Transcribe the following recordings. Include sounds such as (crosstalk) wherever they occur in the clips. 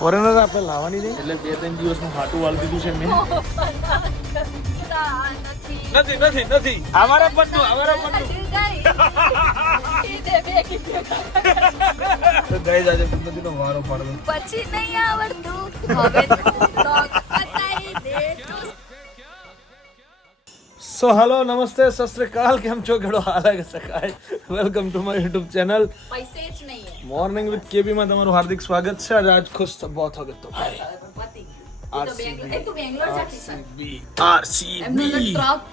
Foreigner આપણે લાવવાની નહીં. એટલે બે ત્રણ દિવસનું હાટું વાળી દીધું છે મેં. નથી નથી નથી. અમારા પણ અમારા પણ તો ગઈ વારો પાડો પછી નહીં આવડતું. હવે તો બતાઈ દે. તું સો હલો નમસ્તે સસ્ત્રકાલ કેમ છો ઘડો હાલાગ સકાય welcome to my YouTube channel પૈસે જ નહીં મોર્નિંગ વિથ કેબી માં તમારું હાર્દિક સ્વાગત છે આજે આજ ખુશ બહુ થોગે તો ભાઈ ટ્રક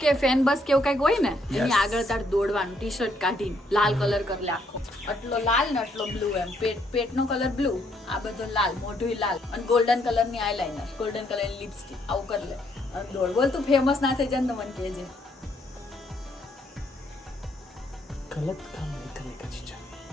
કે ફેન બસ કે એવું કંઈક હોય ને એની આગળ તાર દોડવાનું ટી શર્ટ કાઢીને લાલ કલર કરી લે આખો. આટલો લાલ ને આટલો બ્લુ એમ. પેટ પેટનો કલર બ્લુ આ બધો લાલ મોઢું લાલ. અને ગોલ્ડન કલરની આઈલાઇનર ગોલ્ડન કલરની લિપસ્ટિક આવું કરી લે. અને દોડ. બોલ તું ફેમસ ના થઈ જાય ને મને કહેજે. ગલત કામ નહીં કરે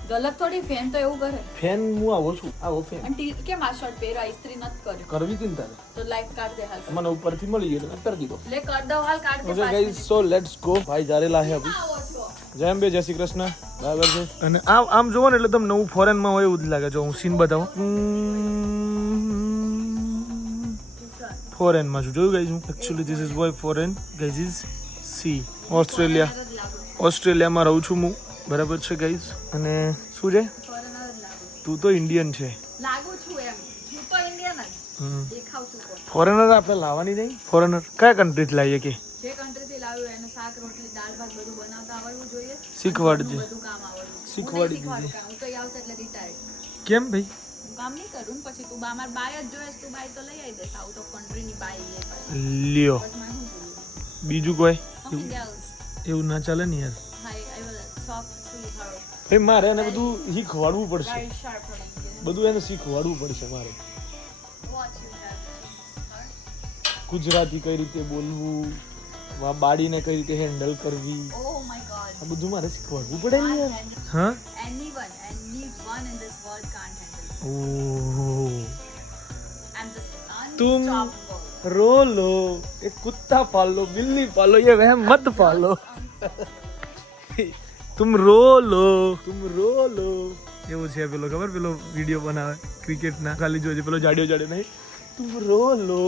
ગલત થોડી ફેન તો એવું કરે. ફેન હું આવો છું આવો ફેન. અને ટી કેમ આ શર્ટ પહેરો ઇસ્ત્રી નત કર્યો. કરવી હતી તારે? તો લાઈક કાઢ દે હાલ મને ઉપરથી મળી ગયો તો કરી દીધો. લે કર દો હાલ કાઢ દે ગાઈસ સો લેટ્સ ગો ભાઈ જારેલા હે અભી. જય અંબે જય શ્રી કૃષ્ણ. બરાબર છે? અને આમ આમ જોવો ને એટલે તમને નવું ફોરેનમાં હોય એવું જ લાગે જો હું સીન બતાવું. ફોરેનમાં છું. જોયું ગાઈઝ હું? Actually this is boy foreign guys is see Australia ઓસ્ટ્રેલિયામાં રહું છું હું. બરાબર છે ગાઈઝ અને શું છે? ફોરેનર જ લાગુ તું તો ઇન્ડિયન છે. લાગુ છું એમ. હું તો ઇન્ડિયન જ. હમ. દેખાવ છું ફોરેનર આપણે લાવવાની નહીં. ફોરેનર કયા કન્ટ્રીથી લાવીએ કે? જે કન્ટ્રીથી લાવ્યું એને શાક રોટલી દાળ ભાત બધું બનાવતા આવડવું જોઈએ. શીખવાડજે. બધું કામ આવડવું શીખવાડી કામ. હું તો આવશે એટલે રિટાયર્ડ કેમ ભાઈ? કામ નહીં કરું. પછી તું બામાર બાય જ જોઈએ તું બાય તો લઈ આવી દે. સાઉથ ઓફ કન્ટ્રી ની બાય લ્યો. બીજું કોઈ? એવું ના ચાલે ને યાર. Hi, I will talk to her. ભાઈ મારે એને બધું શીખવાડવું પડશે Very sharp language. બધું એને શીખવાડવું પડશે મારે What you have her? Gujarati કઈ રીતે બોલવું વા બાળીને કઈ રીતે હેન્ડલ કરવી Oh my god. આ બધું મારે શીખવાડવું પડે ને યાર And હા anyone, anyone in this world can't handle it. Oh I'm just तुम- unstoppable. रो लो एक कुत्ता पाल लो बिल्ली पालो ये वह मत पालो तुम रो लो तुम रो લો એવું છે પેલો ખબર પેલો વિડીયો બનાવે ક્રિકેટના ખાલી જોજે પેલો જાડ્યો જાડ્યો નહીં તુમ રો લો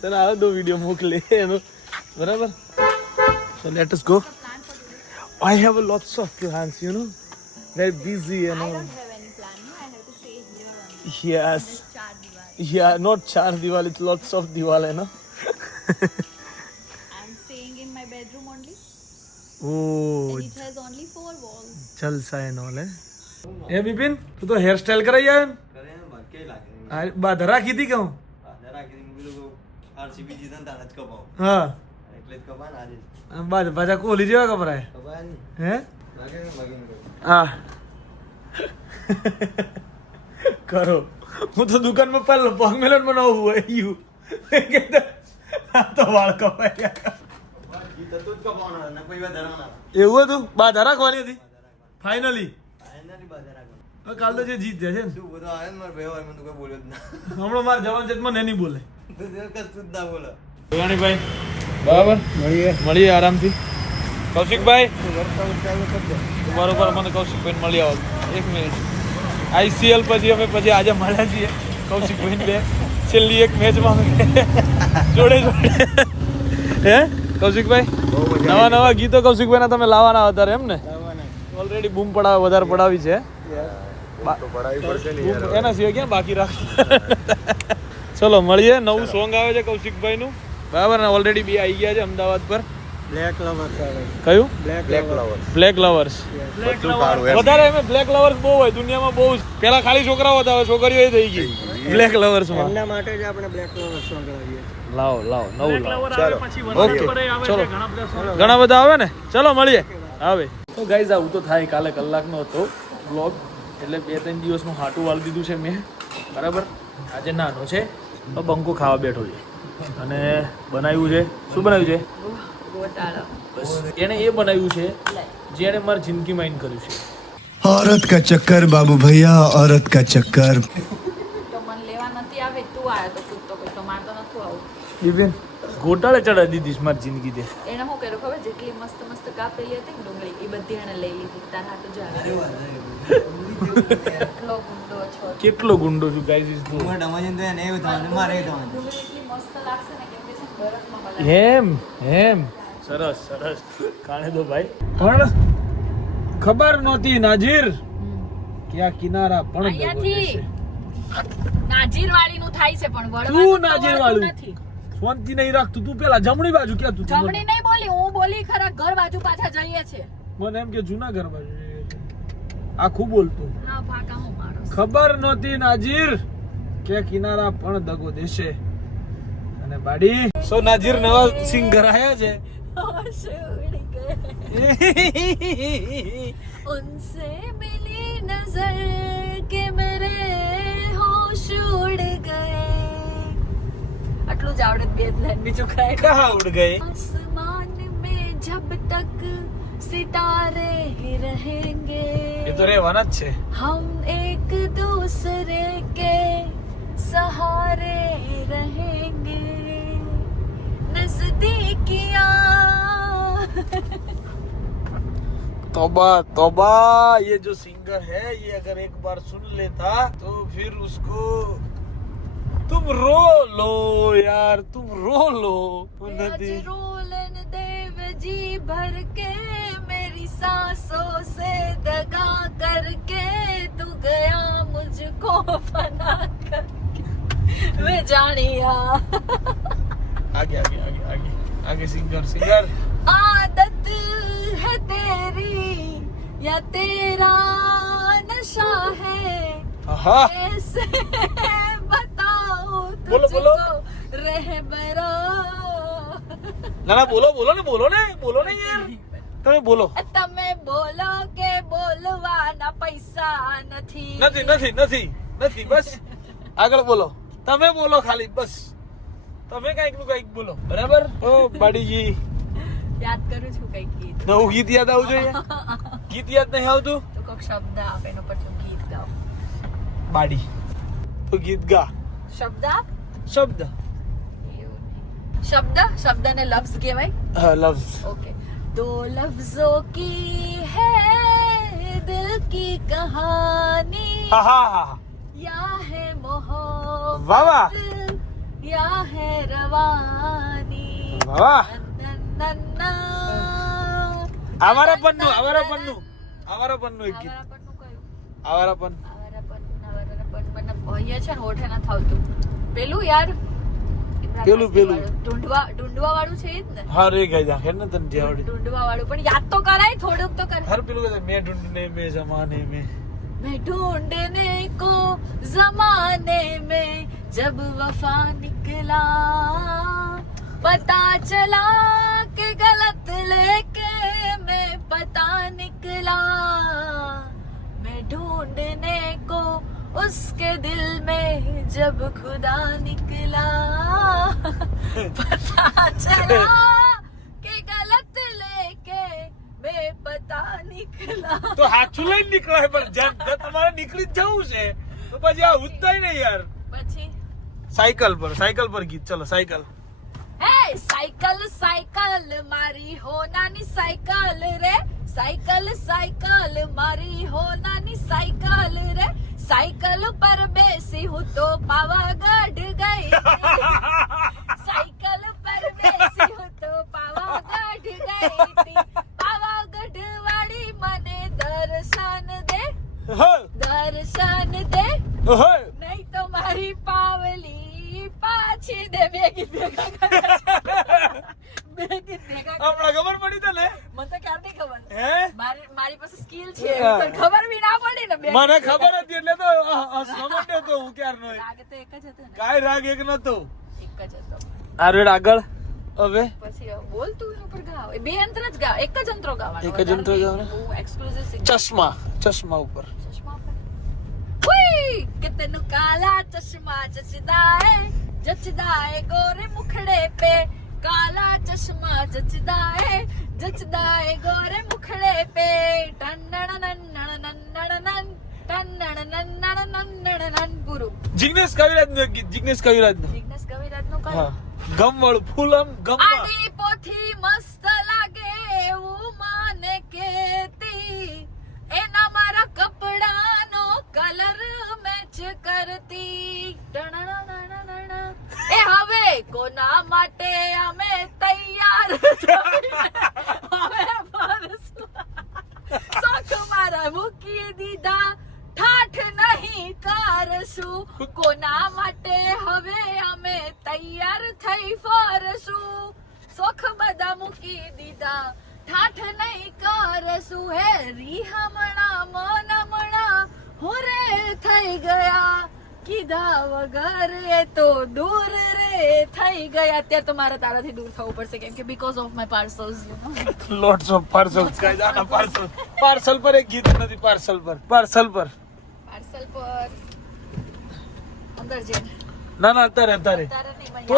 તને આવે દો વિડીયો મોકલે એનો બરાબર so let us go Plan for today? I have lots of plans you know very busy I and don't have any plan. No, I have to stay here only. Yes Just ચાર દિવસ. યા not ચાર Diwali lots of Diwali નો ઓ જલસા એનો લે. એ બિપિન તું તો hair style કરાઈ આવ્યો ને બાધરા કીધી કહું હા? બાદ બાજા કોહલી જેવા કપરા હે? હા. કરો. હું તો દુકાનમાં પહેલો પગ મેલન બનાવું હોય યુ તો વાળ કપાયા. એવું હતું? બાધા રાખવાની હતી? ફાઇનલી કાલ તો જે જીત જશે ને. હમણાં મારા જવાન છે મને નહીં બોલે. બોલે. ભાઈ બરાબર. મળીએ. મળીએ આરામથી. કૌશિકભાઈ? બરોબર મને કૌશિકભાઈ મળી આવો. એક મિનિટ આઈસીએલ પછી અમે પછી આજે મળ્યા છીએ. કૌશિકભાઈ બે. છેલ્લી એક મેચમાં અમે જોડે જોડે. હે? કૌશિકભાઈ? નવા નવા ગીતો કૌશિકભાઈના તમે લાવવાના હતા એમ ને? ઓલરેડી બૂમ પડાવ વધારે પડાવી છે. એના સિવાય ક્યાં બાકી રાખ? ચલો મળીએ. નવું સોંગ આવે છે કૌશિકભાઈ નું બરાબર ને? ઓલરેડી બે આવી ગયા છે અમદાવાદ પર. બ્લેક લવર કયું? બ્લેક લવર્સ બ્લેક લવર્સ વધારે એમ બ્લેક લવર્સ બહુ હોય દુનિયામાં બહુ. પેલા ખાલી છોકરાઓ હતા હવે છોકરીઓ થઈ ગઈ. બ્લેક લવર્સમાં. એમના માટે જ આપણે બ્લેક લવર્સ સોંગ લાવીએ લાવો લાવો નવું લાવો ઓકે ચલો ઘણા બધા આવે ને ચલો મળીએ આવે તો ગાઈઝ આવું તો થાય કાલે કલાકનો હતો બ્લોગ એટલે બે ત્રણ દિવસનું હાટું વાળી દીધું છે મેં બરાબર આજે નાનો છે તો બંકો ખાવા બેઠો છે અને બનાવ્યું છે શું બનાવ્યું છે ગોટાળો. બસ એણે એ બનાવ્યું છે જેણે મારી જિંદગીમાં ઇન કર્યું છે औरत का चक्कर बाबू भैया औरत का चक्कर આવું ગોટાળે ચડાવી દીધી મારી જિંદગી દે એને શું કર્યું ખબર? જેટલી મસ્ત મસ્ત કાપેલી હતી ને ડુંગળી એ બધી એને લઈ લીધી. તાર હાટું જ આવે. એટલો ગુંડો છો કેટલો ગુંડો છું ગાઈઝ તું. ડુંગળી એટલી મસ્ત લાગશે ને કેમ કે છે બરફમાં એમ એમ સરસ સરસ. કાણે દો ભાઈ. પણ ખબર નહોતી નાજીર કે આ કિનારા પણ અહીંયાથી નાજીર વાળી નું થાય છે પણ વળવાનું નાજીર વાળું? નથી. શાંતિ નહીં રાખતું તું પેલા જમણી બાજુ ક્યાં તું જમણી નહીં બોલી હું બોલી ખરા ઘર બાજુ પાછા જઈએ છે મને એમ કે જૂના ઘર બાજુ આખું બોલતું હા પાકા હું માણસ ખબર નહોતી નાજીર કે કિનારા પણ દગો દેશે અને બાડી સો નાજીર નવા સિંગર આયા છે होश उड़ गए उनसे मिली नजर के मेरे होश उड़ गए આટલું જ આવડે બે લાઈન બીજું કાંઈ કહા ઉડ ગયે आसमान में जब तक सितारे रहेंगे એ તો રહેવાના જ છે हम एक दूसरे के सहारे रहेंगे नजदीकियां तौबा तौबा ये जो सिंगर है ये अगर एक बार सुन लेता तो फिर उसको तुम रो लो यार तुम रो लो। नदी। रोलन देव जी भर के मेरी सांसों से दगा करके तू गया मुझको फना करके। मैं जानिया। आगे आगे आगे आगे आगे सिंगर सिंगर आदत है तेरी या तेरा नशा है? हाँ બોલો બોલો. રહે ના ના બોલો બોલો ને બોલો ને બોલો ને યાર. તમે બોલો. તમે બોલો કે બોલવાના પૈસા નથી? નથી નથી નથી નથી બસ. આગળ બોલો. તમે બોલો ખાલી બસ. તમે કંઈકનું કંઈક બોલો. બરાબર? ઓ બાડીજી. યાદ કરું છું કંઈક ગીત. નવું ગીત યાદ આવું જોઈએ? ગીત યાદ નહીં આવતું? તો કોઈક શબ્દ આપ એનો પર ગીત ગાવ બાડી. તો ગીત ગા. શબ્દ આપ? શબ્દ? શબ્દ? શબ્દ ને લફ્ઝ કહેવાય? હા લફ્ઝ. ઓકે. તો લફ્ઝો કી હે દિલ કી કહાની? યા હે મોહબ્બત? વાહ યા હે રવાની? વાહ. આવારા પન્નું આવારા પન્નું. આવારા પન્નું એક ગીત. આવારા પન્નું કયું? આવારા પન્નું. આવારા panna આવારા panna. મને અહીંયા છે ને ઓઠે ના થાવતું. પેલું યાર? પેલું પેલું. ઢૂંઢવા ઢૂંઢવા વાળું છે ને? હા રે ગઈ જા હેને તને જે આવડે. ઢૂંઢવા વાળું પણ યાદ તો કરાય થોડુંક તો કર હર પેલું કે મે ઢૂંઢને મે જમાને મે. મે ઢૂંઢને કો જમાને મે જબ વફા નિકલા. પતા ચલા કે ગલત લેકે મે પતા નિકલા. મે ઢૂંઢને કો उसके दिल में जब खुदा निकला (laughs) पता चला कि गलत लेके मैं पता निकला તો હાચું લઈને નીકળાય પણ જ્યાં જ્યાં તમારે નીકળી જ જવું છે તો પછી આ ઉદ્દાય ને યાર પછી સાયકલ પર સાયકલ પર ગીત ચલો સાયકલ હે સાયકલ સાયકલ મારી હો નાની સાયકલ રે સાયકલ સાયકલ મારી હો નાની સાયકલ રે સાયકલ પર બેસી હું તો પાવાગઢ ગઈ. સાયકલ પર બેસી હું તો પાવાગઢ ગઈ પાવાગઢ વાળી મને દર્શન દે. દર્શન દે. નહીં તો મારી પાવલી પાછી દે. બે ભેગા કરે છે. બે ગીત ભેગા હમણાં ખબર પડી તને? મને તો ક્યારની ખબર? હે? મારી પાસે સ્કિલ છે. ખબર બી ના પડી ને મને ખબર ભેગા. હતી એટલે તો અ- અ- સમજ્યો રાગ એક નતો એક આગળ. હવે? પછી બોલ તું ઉપર ગાવ. બે અંતર જ ગાવ. એક જ અંતરો ગાવાનો. એક જ અંતરો ચશ્મા. ચશ્મા ઉપર. ચશ્મા ઓય કે તને કાલા ચશ્મા જચદા હે જચદા ગોરે મુખડે પે. કાલા ચશ્મા જચદા હે ગોરે મુખડે પે. ટન નન નન નન જિગ્નેશ કવિરાજનું ગીત જિગ્નેશ કવિરાજનું જિગ્નેશ કવિરાજનું કયું ગમ વાળું ફૂલ આમ ગમ આડી પોથી મસ્ત લાગે એવું માને કેતી એના મારા કપડાનો કલર મેચ કરતી. એ હવે કોના માટે અમે તૈયાર હવે મારા મૂકી દીધા કરશું કોના માટે હવે અમે તૈયાર થઈ ફરશું? સુખ બધા મૂકી દીધા. ઠાઠ નહીં કરશું. હે રીહમણા મનમણા હોરે થઈ ગયા. કીધા વગર એ તો દૂર રે થઈ ગયા. અત્યારે તો મારે તારાથી દૂર થવું પડશે કેમ કે because of my parcels you know lots of parcel કાયદાના પાર્સલ પાર્સલ પર એક ગીત નથી પાર્સલ પર. પાર્સલ પર. પાર્સલ પર. અંદર જે ના ના અત્યારે અત્યારે. તો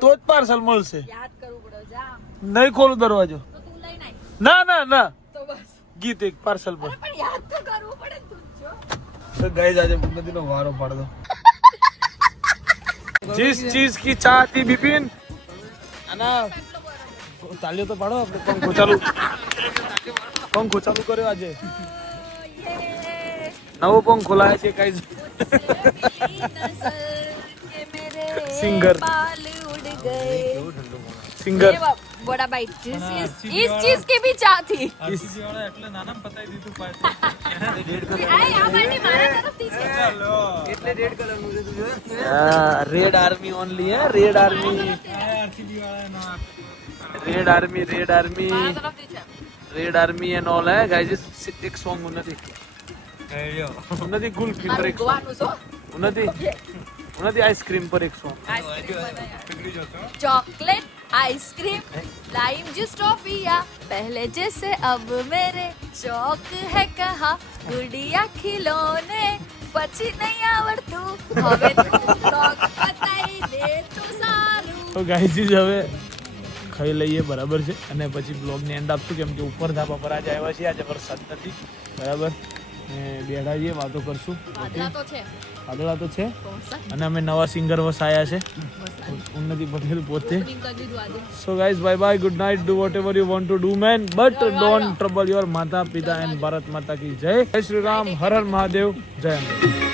તો જ પાર્સલ મળશે. નહીં ખોલું દરવાજો. ના ના ના. ગીત એક પાર્સલ પર. પણ યાદ તો કરવું આજે મુગદીનો વારો પાડો જીસ ચીઝ કી ચા થી બિપિન? આના તાલીઓ તો પાડો આપણે. પંખો ચાલુ. પંખો ચાલુ કર્યો આજે. નવો પંખો લાવે છે કાઈ सिंगर सिंगर बड़ा भाई इस इस चीज़ की भी चाह थी। रेड आर्मी ओनली है red army red army red army red army and all है गाइस एक सॉन्ग होना चाहिए હે ગાઈસ એક સોંગ નથી નથી ગુલ્ફી પર મારું એક ગોવાનું છો નથી નથી આઈસ્ક્રીમ પર એક song chocolate ice cream lime juice टॉफिया पहले जैसे अब मेरे शौक है कहा गुड़िया खिलौने પછી નહીં આવડતું હવે તું શોખ બતાઈ દે તો સારું તો ગાઈઝીજ હવે ખાઈ લઈએ બરાબર છે અને પછી બ્લોગને એન્ડ આપશું કેમ કે ઉપર ધાબા પર આજે આવ્યા છીએ આજે વરસાદ નથી બરાબર ને બેઠા છીએ વાતો કરશું. આદળા તો છે. તો છે. અને અમે નવા સિંગર વસાયા છે. ઉન્નતિ પટેલ પોતે. So guys bye bye good night do whatever you want to do man but don't trouble your માતા પિતા એન્ડ ભારત માતા કી જય જય શ્રી રામ હર હર મહાદેવ જય અંબે